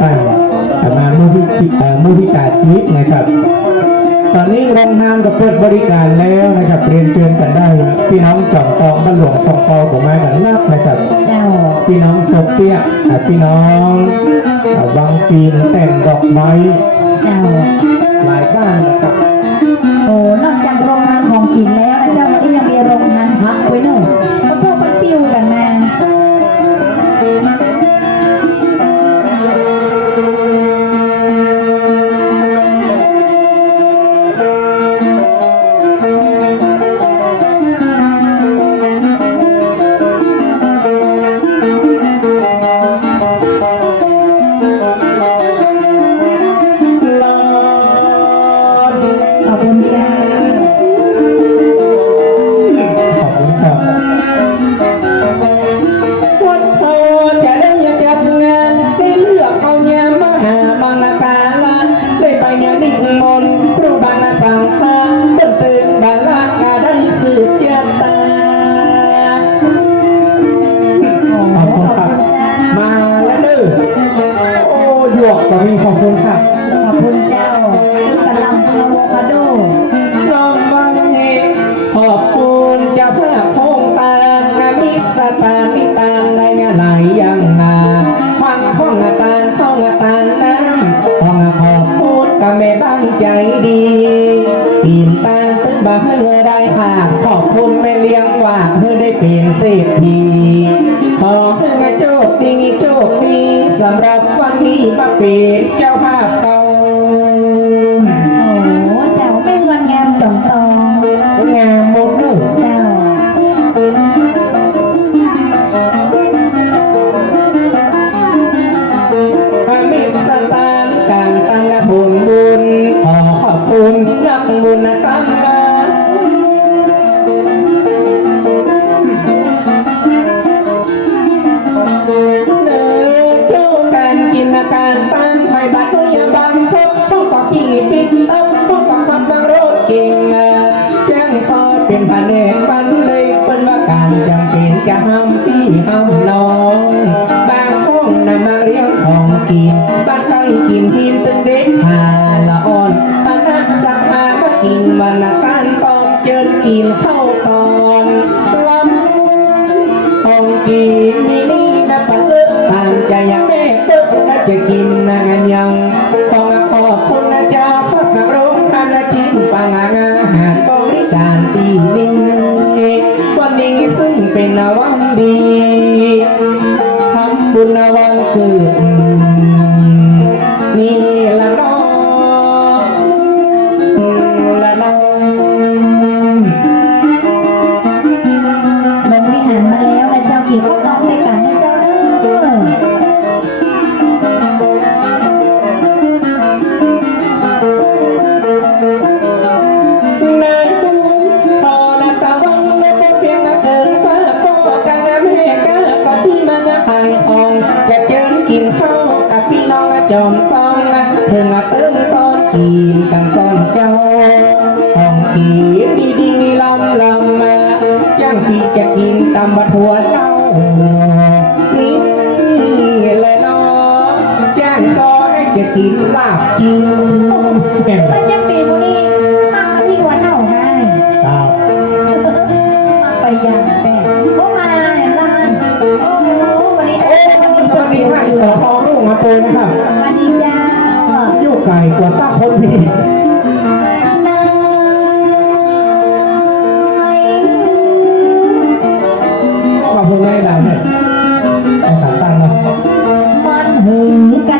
ศิษย์ลูกหากระตั้งอ่ามามูที่จิอ่ามูที่กาจิตนะครับ ตอนนี้โรงทานก็เปิดบริการแล้วนะครับเรียนเชิญกันได้ พี่น้องจอมตองบ้านหลวงฟองปอผมมากันนับนะครับเจ้าพี่น้องโซเฟียอะพี่น้องอะบางปีนแต่งดอกไม้เจ้าหลายบ้านนะครับโอ้นอกจากโรงทานของกินแล้วนะเจ้าวันนี้ยังมีโรงทานพักไว้เนอะ เธอได้หากขอบคุณแม่เลี้ยงว่าเธอได้เป็นเศรษฐีขอให้โชคดีโชคดีสำหรับวันนี้มาเป็นเจ้า กินบ้านกล้กินหินตึงเด็กหาละอ่อนปานักสักหามากินวันละการตอมเจิญกินเข้าตอนลำห้องกินมีนี่นะปะเลิกตามใจยากแม่เติกนะจะกินนะงานยังของขอบคุณนะเจ้าพักนักร้องทำนะชิ้นปังอาหารบริการตีนี้วันนี้ซึ่งเป็นวันดี ลาบกินแก่มันจะปีบุนี้มาที่วันเน่าไงครับมาไปอย่างแปลกโอ้มาแห่งร้านโอ้โหวันนี้เอ๊ะสวัสดีค่ะสพรุ่งมาโปนะครับสวัสดีเจ้าอยู่ไก่กว่าต้าคนพี่นายขอบคุณแม่ดาวเนี่ยให้ตัดตั้งเนาะมันหึงกัน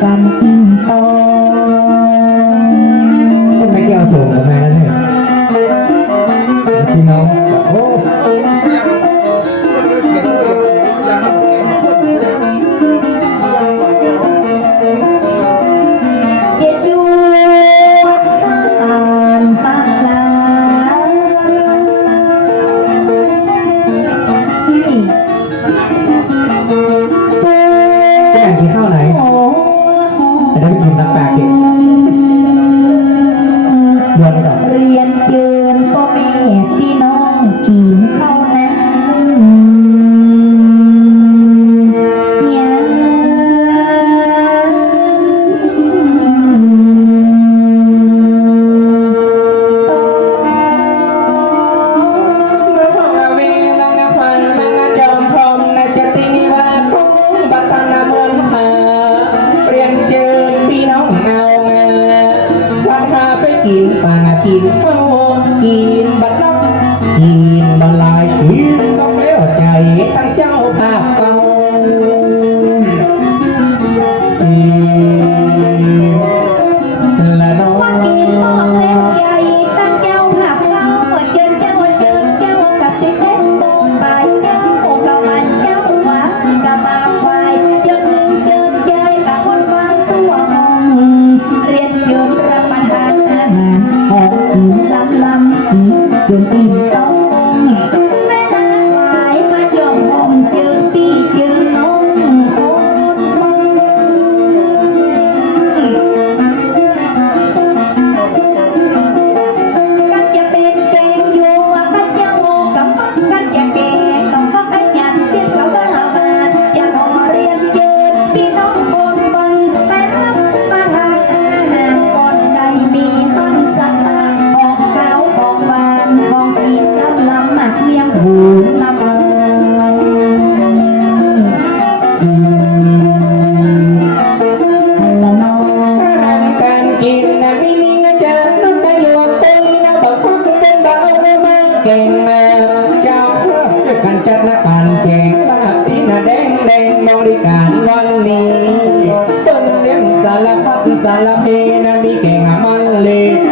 Bumpy.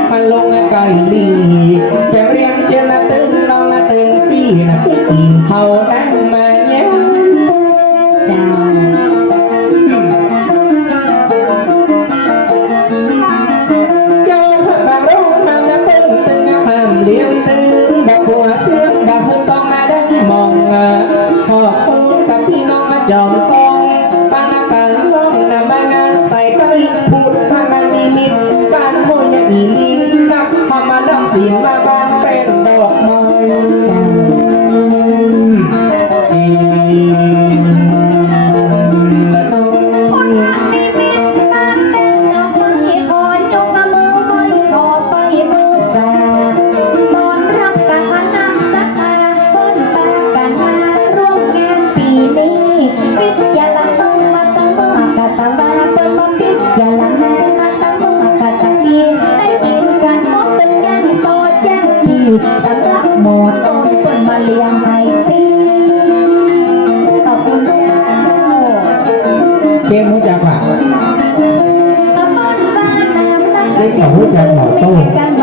ang kalong Hứa 东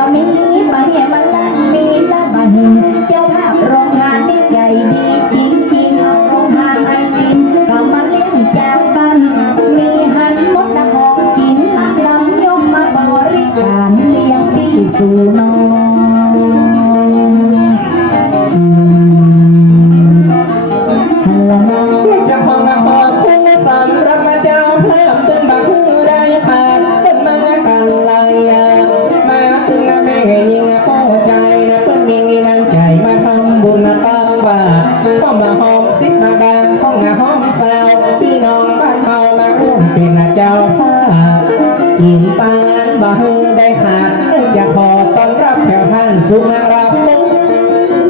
สุนาราพง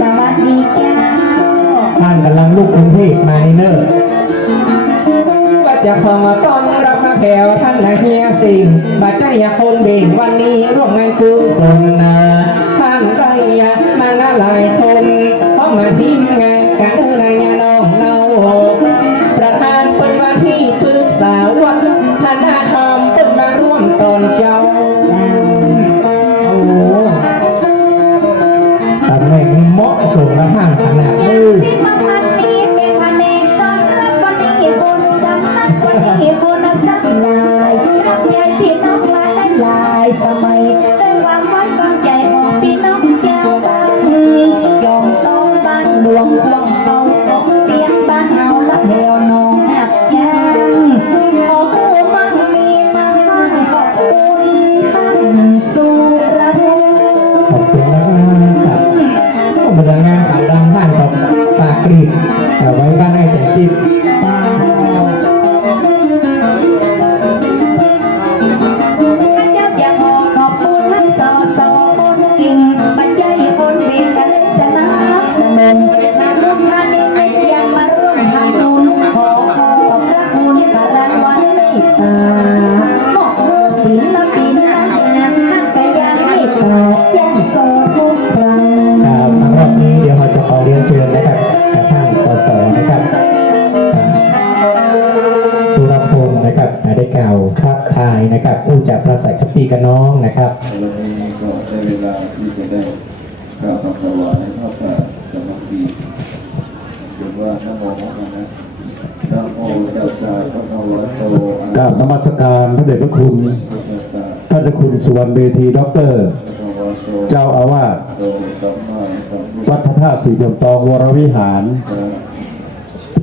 สวัสดีเจ้าท่านกำลังลูกคุณพี่มาในเนอร์ว่าจะพอมาต้อนรับมาแผ่วท่านนายเฮียสิงบาดใจยาคนเบ่งวันนี้ร่วมงานคือสนนา 小奶 ประสัยกับปีกับน้องนะครับเราเองก็ได้เวลาที่จะได้กราบถวายพระป่าสมัคคีเรียกว่านะโมนะนะโมตัสสะภะคะวะโตอะกราบนมัสการพระเดชพระคุณระหะโตท่านเจ้าคุณสุวรรณเบทีด็อกเตอร์ เจ้าอาวาสวัดพระธาตุสีจอมตองวรวิหาร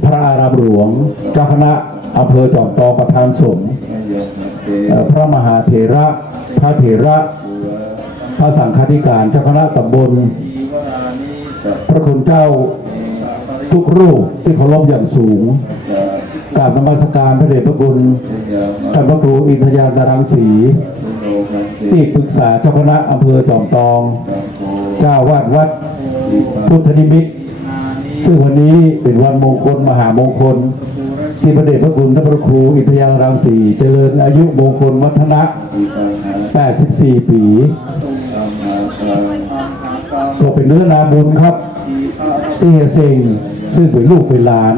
พระอารามหลวง เจ้าคณะอำเภอจอมตองประธานสงฆ์ พระมหาเถระ พระเถระ พระสังฆาธิการเจ้าคณะตำบล พระคุณเจ้าทุกรูปที่เคารพอย่างสูงกราบนมัสการพระเดชพระคุณชยามะท่านพระครูอินทยานารังสีที่ปรึกษาเจ้าคณะอำเภอจอมตอง เจ้าวาดวัด พุทธนิมิตรซึ่งวันนี้เป็นวันมงคลมหามงคล ที่พระเดชพระคุณท่านพระครูอิทยารังสีเจริญอายุมงคลวัฒนะ 84 ปี ก็เป็นเนื้อนาบุญครับที่เฮเซงซึ่งเป็นลูกเป็นหลาน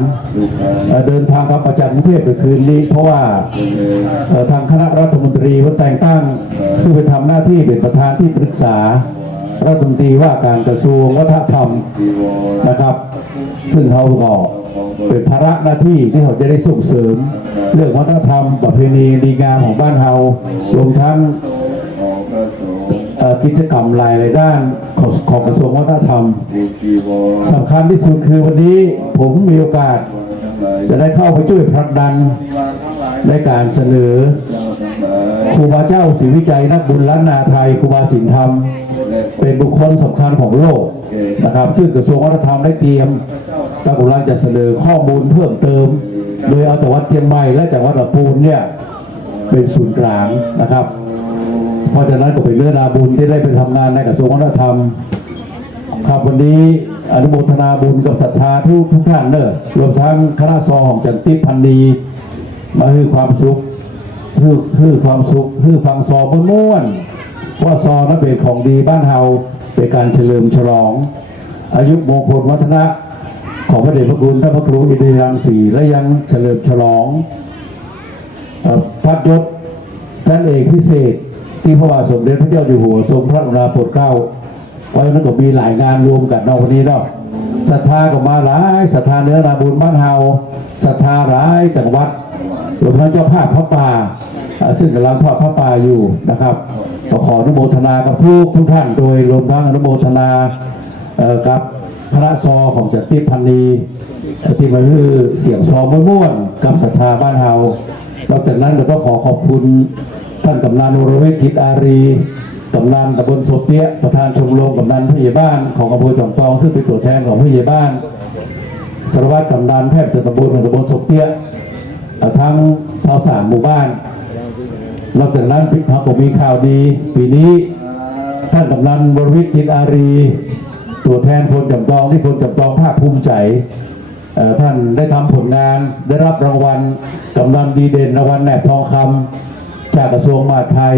เดินทางกลับมาจากรุงเทพไปคืนนี้ เพราะว่าทางคณะรัฐมนตรีว่าแต่งตั้งคือไปทำหน้าที่เป็นประธานที่ปรึกษารัฐมนตรีว่าการกระทรวงวัฒนธรรมนะครับ ซึ่งเขาก็เป็นภาระหน้าที่ที่เขาจะได้ส่งเสริม เรื่องวัฒนธรรมประเพณีดีงามของบ้านเฮารวมทั้งกิจกรรมหลายหลายด้านของของกระทรวงวัฒนธรรมสำคัญที่สุดคือวันนี้ผมมีโอกาส จะได้เข้าไปช่วยผลักดันในการเสนอครูบาเจ้าศรีวิจัยนักบุญล้านนาไทยครูบาสินธรรม เป็นบุคคลสำคัญของโลกนะครับ ซึ่งกระทรวงวัฒนธรรมได้เตรียม กำลังจะเสนอข้อมูลเพิ่มเติม โดยเอาจากวัดเชียงใหม่และจากวัดลำพูนเนี่ยเป็นศูนย์กลางนะครับ เพราะฉะนั้นก็เป็นเรื่องนาบุญที่ได้ไปทำงานในกระทรวงวัฒนธรรม ครับวันนี้อนุโมทนาบุญกับศรัทธาทุกทุกท่านเนอะรวมทั้งคณะซอของจันติพันนีมาคือความสุขคือคือความสุขคือฟังซอม้วนๆว่าซอนั้นเป็นของดีบ้านเฮาเป็นการเฉลิมฉลอง อายุมงคลวัฒนะ ของพระเดชพระคุณท่านพระครูอินทรังสีและยังเฉลิมฉลองพัดยศท่านเอกพิเศษที่พระบาทสมเด็จพระเจ้าอยู่หัวทรงพระกรุณาโปรดเกล้าเพราะฉะนั้นก็มีหลายงานรวมกันนอกวันนี้เนาะศรัทธาก็มาหลายศรัทธาเนื้อนาบุญบ้านเฮาศรัทธาหลายจังหวัดรวมทั้งเจ้าภาพพระป่าซึ่งกำลังทอดพระป่าอยู่นะครับขออนุโมทนากับทุกทุกท่านโดยรวมทั้งอนุโมทนากับ พระซอของจัตติพันนีที่มาคือเสียงซอม้วนๆกับศรัทธาบ้านเฮานอกจากนั้นก็ต้องขอขอบคุณท่านกำนันวรวิทย์คิดอารีกำนันตำบลโสเปียประธานชมรมกำนันผู้ใหญ่บ้านของอำเภอจอมทองซึ่งเป็นตัวแทนของผู้ใหญ่บ้านสารวัตรกำนันแพทย์ตำบลของตำบลโสเปียทั้งชาวสามหมู่บ้านนอกจากนั้นพิพักผมมีข่าวดีปีนี้ท่านกำนันบรวิทย์จินอารี ตัวแทนคนจำลองที่คนจำลองภาคภูมิใจท่านได้ทำผลงานได้รับรางวัลกำนันดีเด่นรางวัลแหนบทองคำจากกระทรวงมหาดไทย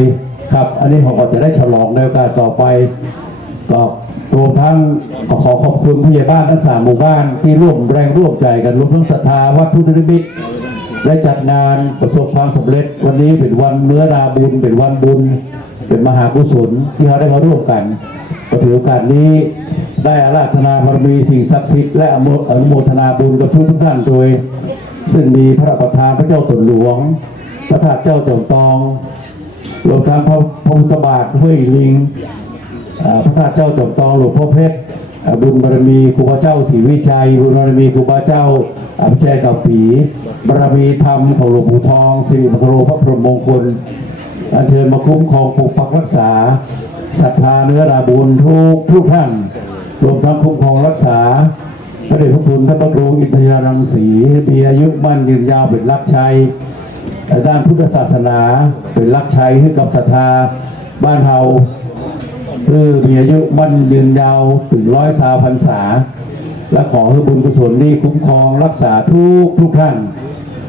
ครับ อันนี้ผมก็จะได้ฉลองในโอกาสต่อไปก็รวมทั้งขอขอบคุณผู้ใหญ่บ้านทั้งสามหมู่บ้านที่ร่วมแรงร่วมใจกันรวมทั้งศรัทธาวัดพุทธนิมิตรได้จัดงานประสบความสำเร็จ วันนี้เป็นวันเนื้อนาบุญเป็นวันบุญ เป็นมหากุศลที่เราได้มาร่วมกันก็ถือโอกาสนี้ ได้อาราธนาบารมีสิ่งศักดิ์สิทธิ์และอนุโมทนาบุญกับทุกทุกท่านโดย ซึ่งมีพระประธานพระเจ้าตนหลวง พระธาตุเจ้าจอมตองรวมทั้งพระพระพุทธบาทห้วยลิงพระธาตุเจ้าจอมตองหลวงพ่อเพชรบุญบารมีครูบาเจ้าศรีวิชัย บุญบารมีครูบาเจ้าอภิชัยก่าปีบารมีธรรมของหลวงปู่ทองสิริมงคลพระพรหมมงคลอัญเชิญมาคุ้มครองปกปักรักษาศรัทธาเนื้อราบุญทุกทุกท่าน รวมทั้งคุ้มครองรักษา พระเดชพระคุณท่านพระครูอินทยารังสีมีอายุมั่นยืนยาวเป็นรักชัยด้านพุทธศาสนาเป็นรักชัยให้กับศรัทธาบ้านเฮาคือมีอายุมั่นยืนยาวถึงร้อยสาพันษา และขอให้บุญกุศลนี้คุ้มครองรักษาทุกทุกท่าน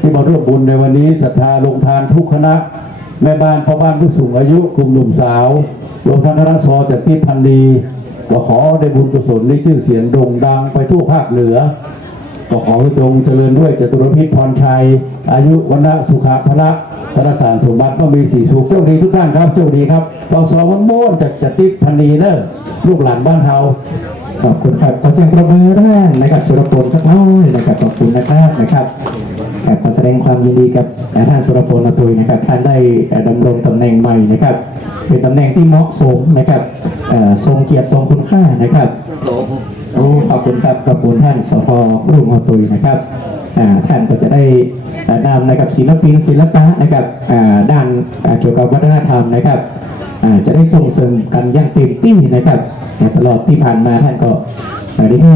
ที่มาร่วมบุญในวันนี้ศรัทธาลงทานทุกคณะ แม่บ้านพ่อบ้านผู้สูงอายุกลุ่มหนุ่มสาว รวมทั้งคณะซอจากที่พันดี ก็ขอได้บุญกุศลนี้ชื่อเสียงโด่งดังไปทั่วภาคเหนือ ก็ขอให้จงเจริญด้วยจตุรพิษพรชัย อายุวันะสุขะพละธนสารสมบัติก็มีสีสุขโชคดีทุกท่านครับโชคดีครับฟองสองมันม่นจากจติพันีเนอะลูกหลานบ้านเฮาขอบคุณครับขอเสียงประมือได้นะครับสุรพลสักน้อยนะครับขอบคุณนะครับนะครับครับขอแสดงความยินดีกับท่านสุรพลนะตุยนะครับท่านได้ดำรงตำแหน่งใหม่นะครับ เป็นตำแหน่งที่เหมาะสมนะครับ ทรงเกียรติทรงคุณค่านะครับโอ้ขอบคุณครับขอบคุณท่านสพรุ่งอตุยนะครับอ่าท่านก็จะได้อ่านำนะครับศิลปินศิลปะนะครับอ่าด้านอ่าเกี่ยวกับวัฒนธรรมนะครับอ่าจะได้ส่งเสริมกันอย่างเต็มที่นะครับแต่ตลอดที่ผ่านมาท่านก็อ่าได้ให้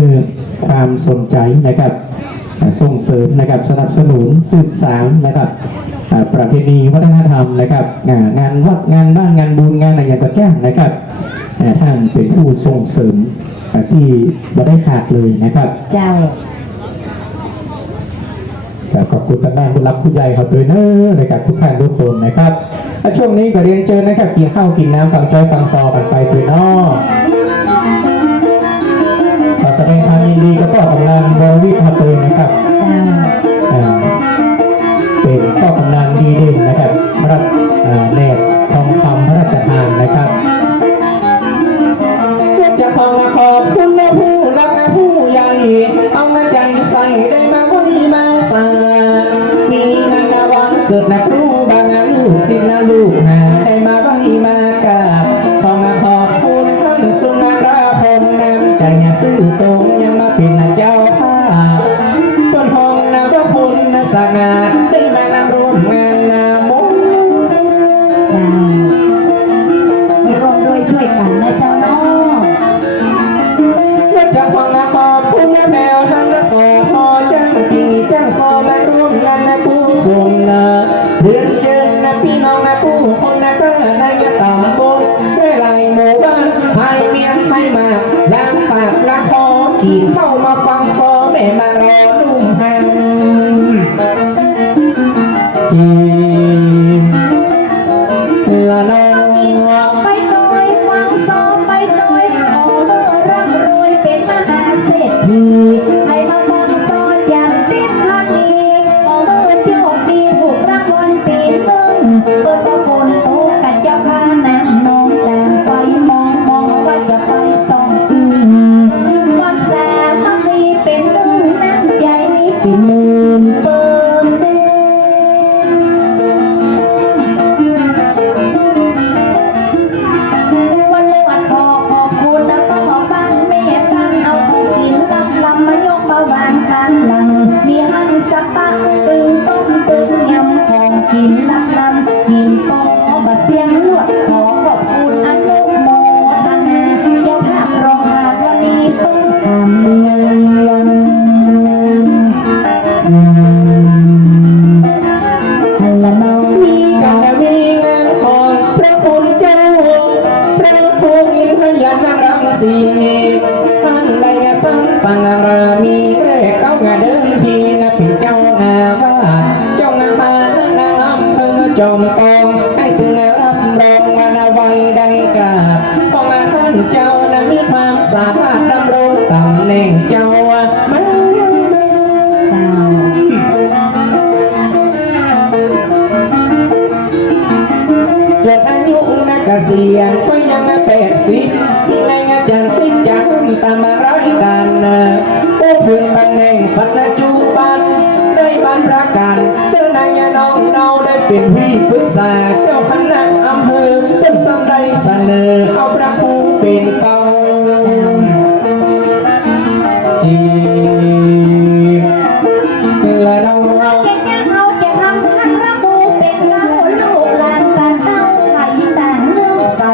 ความสนใจนะครับอ่าส่งเสริมนะครับสนับสนุนสืบสานนะครับอ่าประเพณีวัฒนธรรมนะครับอ่างานวัดงานบ้านงานบุญงานอะไรอย่างก็แจ้งนะครับอ่า ท่านเป็นผู้ส่งเสริมอ่าที่ไม่ได้ขาดเลยนะครับ เจ้าครับขอบคุณทางด้านผู้รับผู้ใหญ่ครับด้วยเนอะนะครับทุกท่านทุกคนนะครับและช่วงนี้ก็เรียนเชิญนะครับกินข้าวกินน้ำฟังจอยฟังซอกันไปด้วยเนอะขอแสดงความยินดีกับพ่อกำนันวรวิทย์ครับเลยนะครับเจ้าอ่าเป็นพ่อกำนันดีเด่นนะครับรับอ่าแนบ น้ำใจนะซื่อตรงยังมาเป็นอาจ้าภา อินทยันรังสีท่านใดสัมปังรามีแรกเก้างาเดินพีนะเป็นเจ้านาวาดเจ้าง ถึงบันในปัจจุบันได้บันประกันเดินในยาน้องเราได้เป็นที่ปรึกษาเจ้าคณะอำเภอเป็นสำได้เสนอเอาพระภูเป็นเก่าจีและเราเราใส่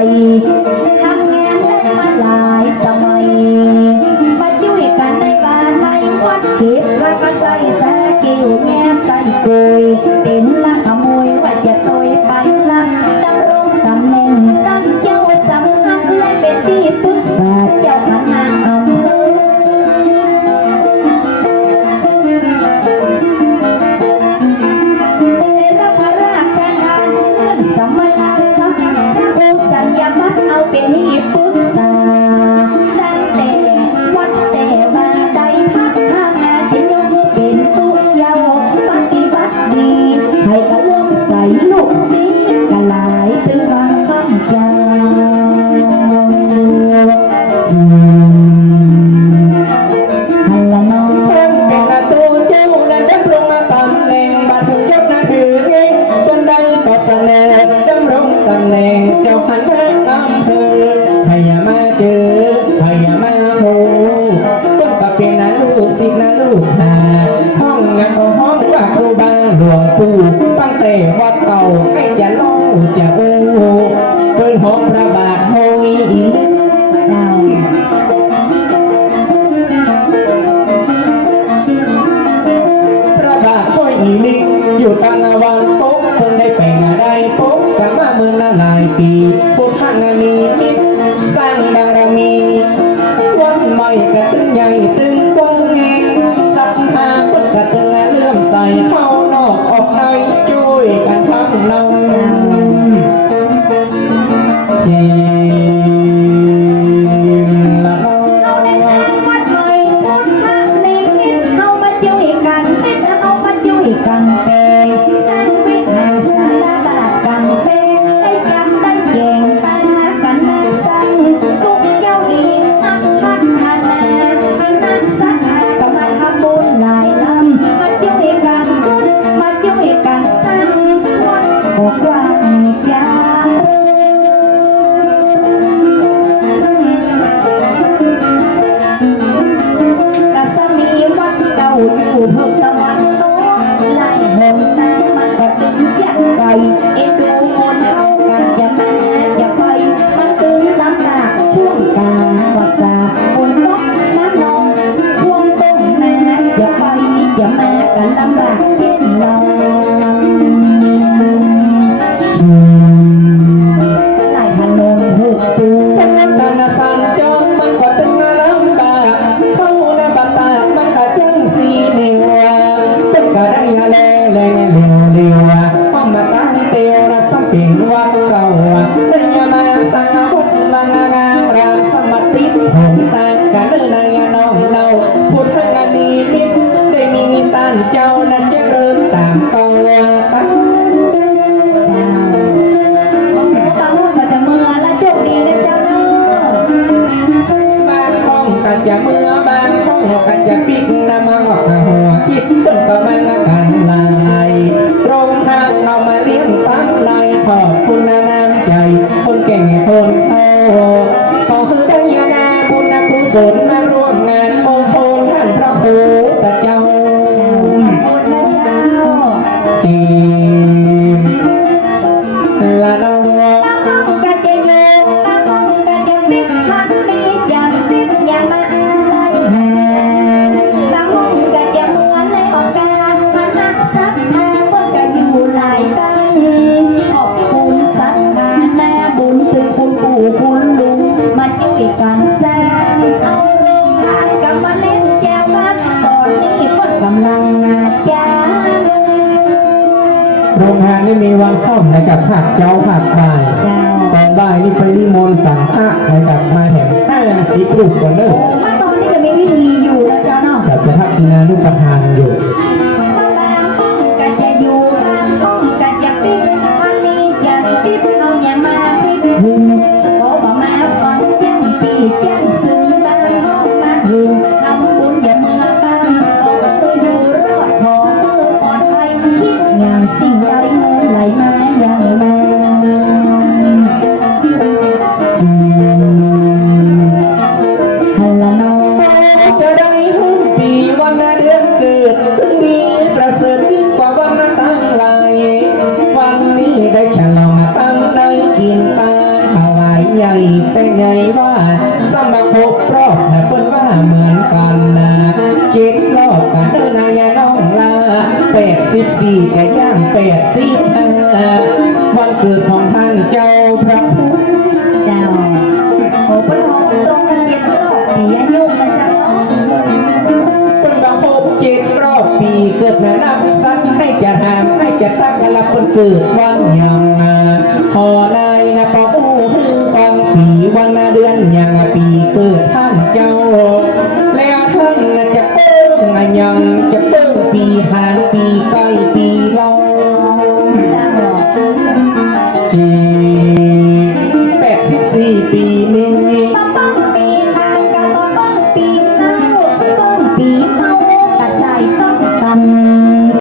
ใส่สาเกี่ยวแม่ใส่กุยเต็มละขโมยว่าจะตอยไปละดำรงตำแหน่ง เนื้อบ้านของกันจะปิ้น้ำออกหัวคิดก็มา วงงานนี่มีวังซ่อมนกับผักเจ้าผักบายตอนบ่ายนี่ไปนิมนต์สังฆะในกับมาแถมห้าสีกลุ่มกันเด้อมตอนนี้ก็มีวิธีอยู่นะเจ้าเนาะกับจะทักษินานุปทานอยู่ สมาครบรอบนะเปิ้นว่าเหมือนกันนะเจ็ดรอบกันเดินนายน้องลาแปดสิบสี่จะย่างแปดสิบห้าวันเกิดของท่านเจ้าพระพุทธเจ้าโอ้เป็นหอมตรงกันเย็นรอบปีอายุนะเจ้าเนาะเป็นบาพบเจ็ดรอบปีเกิดมานับสั้นให้จะหามให้จะตั้งกันละคนเกิดวันยังนาขอนายนะปออู้ฟังปีวัน ปีเกิดท่านเจ้า แล้วท่านจะเปิ้งอยังจะเปิ้งปีหานปีใกล้ปีเรา